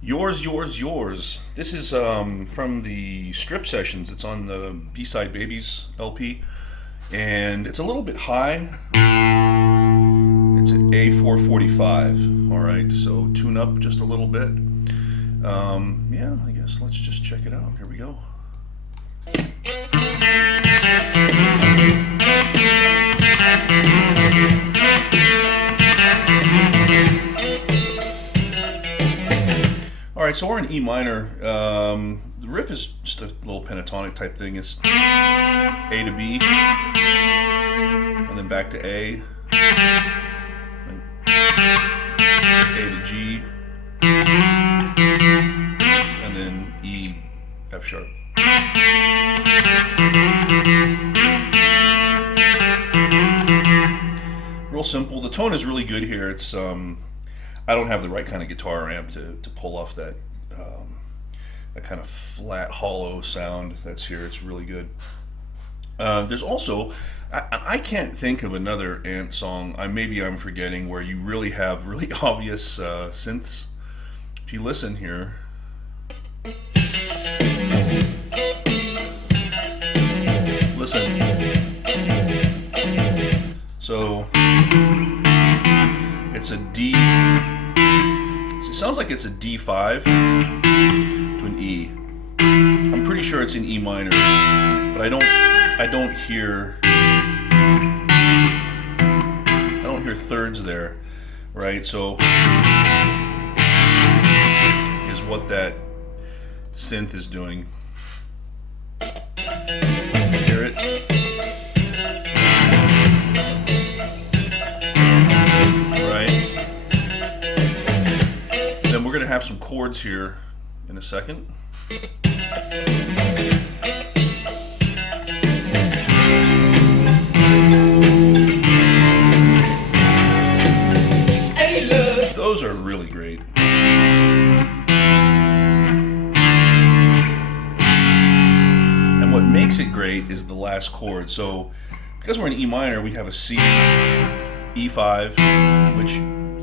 Yours, yours, yours. This is from the Strip Sessions. It's on the B-Side Babies LP, and it's a little bit high. It's an A445. All right, so tune up just a little bit. Yeah, I guess let's just check it out. Here we go. All right, so we're in E minor. The riff is just a little pentatonic type thing. It's A to B, and then back to A, and A to G, and then E, F sharp. Real simple. The tone is really good here. It's I don't have the right kind of guitar amp to pull off that that kind of flat, hollow sound that's here. It's really good. There's also, I can't think of another Ant song, maybe I'm forgetting, where you really have really obvious synths. If you listen here, listen. So it's a D. It sounds like it's a D5 to an E. I'm pretty sure it's in E minor, but I don't hear thirds there, right? So is what that synth is doing. Hear it? Then we're going to have some chords here in a second. Those are really great. And what makes it great is the last chord. So because we're in E minor, we have a C, E5, which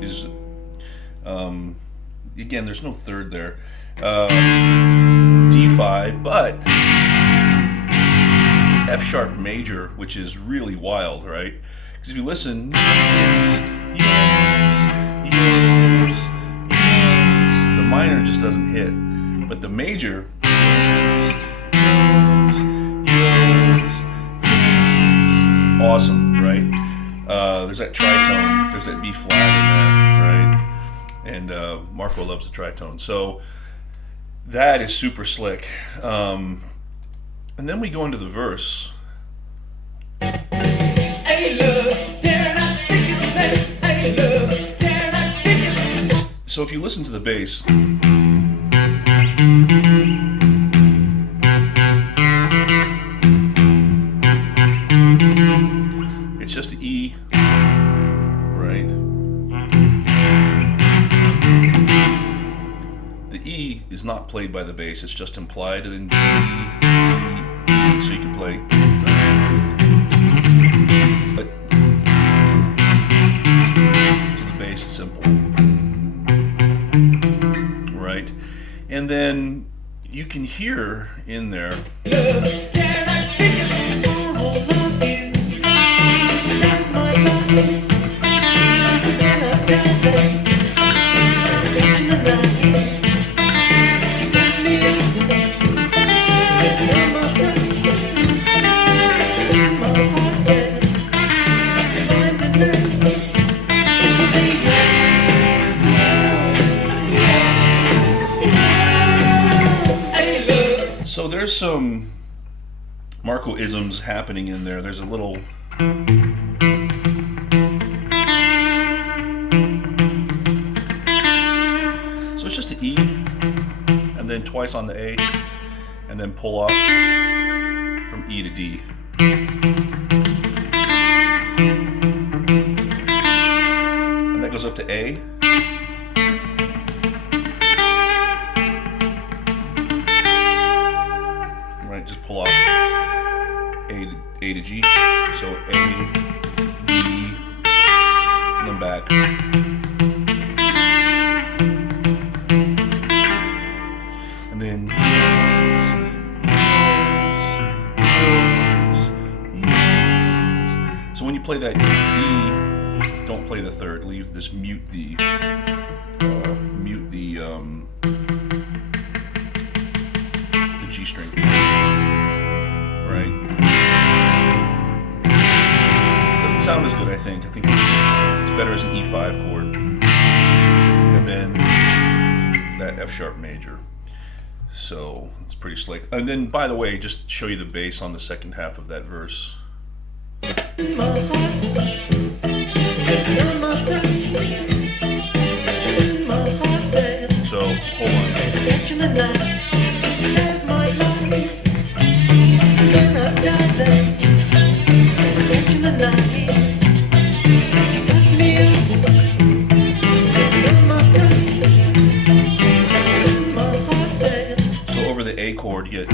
is again, there's no third there. D5, but F sharp major, which is really wild, right? Because if you listen, the minor just doesn't hit, but the major, awesome, right? There's that tritone, there's that B flat in there, right? And Marco loves the tritone. So that is super slick. And then we go into the verse. So if you listen to the bass, it's just an E, right? The E is not played by the bass, it's just implied, and then D, E, so you can play. But to the bass, it's simple. Right? And then you can hear in there. So there's some Marco-isms happening in there. There's a little so it's just an E and then twice on the A and then pull off from E to D. And that goes up to A. Just pull off A to G, so A, D, and then back. play that E, don't play the third. Leave this mute the G string, right? Doesn't sound as good, I think. I think it's better as an E5 chord, and then that F sharp major. So it's pretty slick. And then, by the way, just to show you the bass on the second half of that verse. So hold on. So over the A chord, you get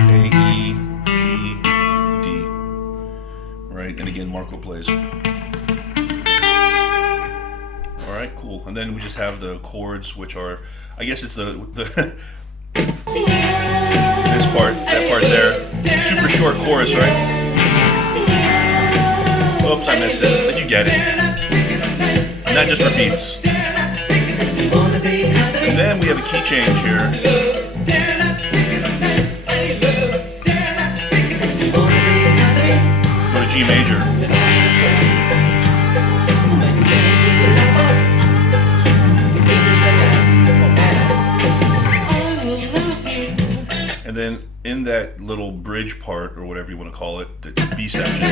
A, E, G, D. Right, and again Marco plays. Alright, cool. And then we just have the chords, which are, I guess it's the this part, that part there. Super short chorus, right? Oops, I missed it. But you get it. And that just repeats. And then we have a key change here. Go to G major. And then in that little bridge part, or whatever you want to call it, the B section.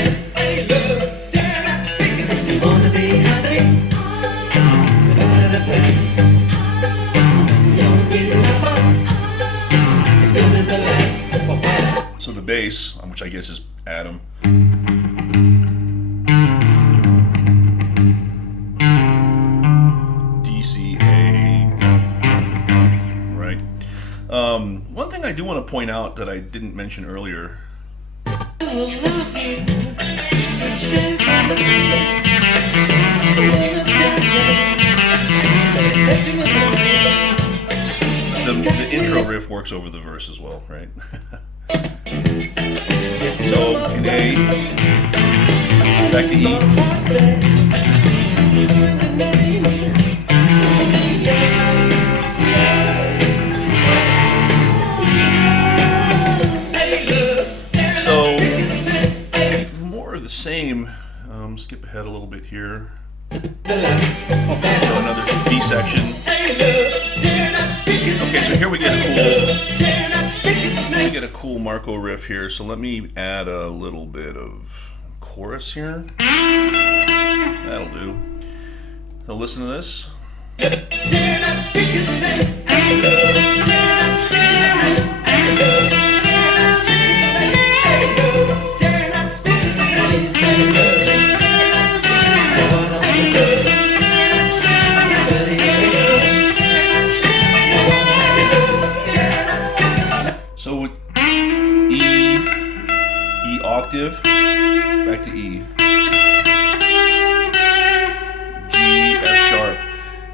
So the bass, which I guess is Adam. D, C, A, right? One thing I do want to point out that I didn't mention earlier. The intro riff works over the verse as well, right? So in A, back to E. So more of the same. Skip ahead a little bit here. So another B section. Okay, so here we get a cool Marco riff here. So let me add a little bit of chorus here. That'll do. So listen to this. So with E octave, back to E. G, F sharp.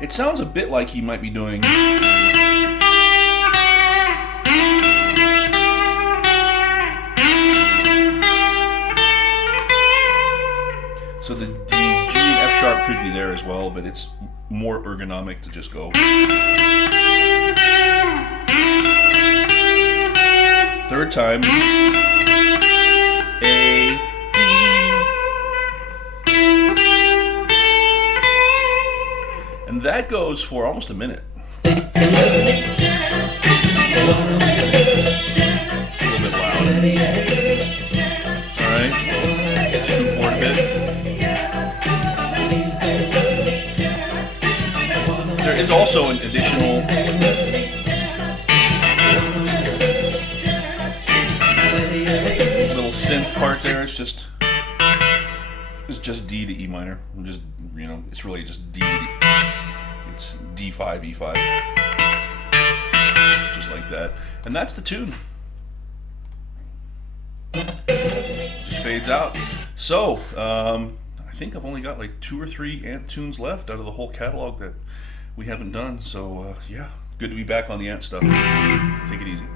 It sounds a bit like he might be doing. So the G and F sharp could be there as well, but it's more ergonomic to just go. Third time, A, E. And that goes for almost a minute. A little bit loud. Alright, scoot forward a bit. There is also an additional synth part there. It's just D to E minor. I'm just, you know, it's really just D to, it's D5 E5, just like that, and that's the tune. Just fades out. So I think I've only got like 2 or 3 Ant tunes left out of the whole catalog that we haven't done. So yeah, good to be back on the Ant stuff. Take it easy.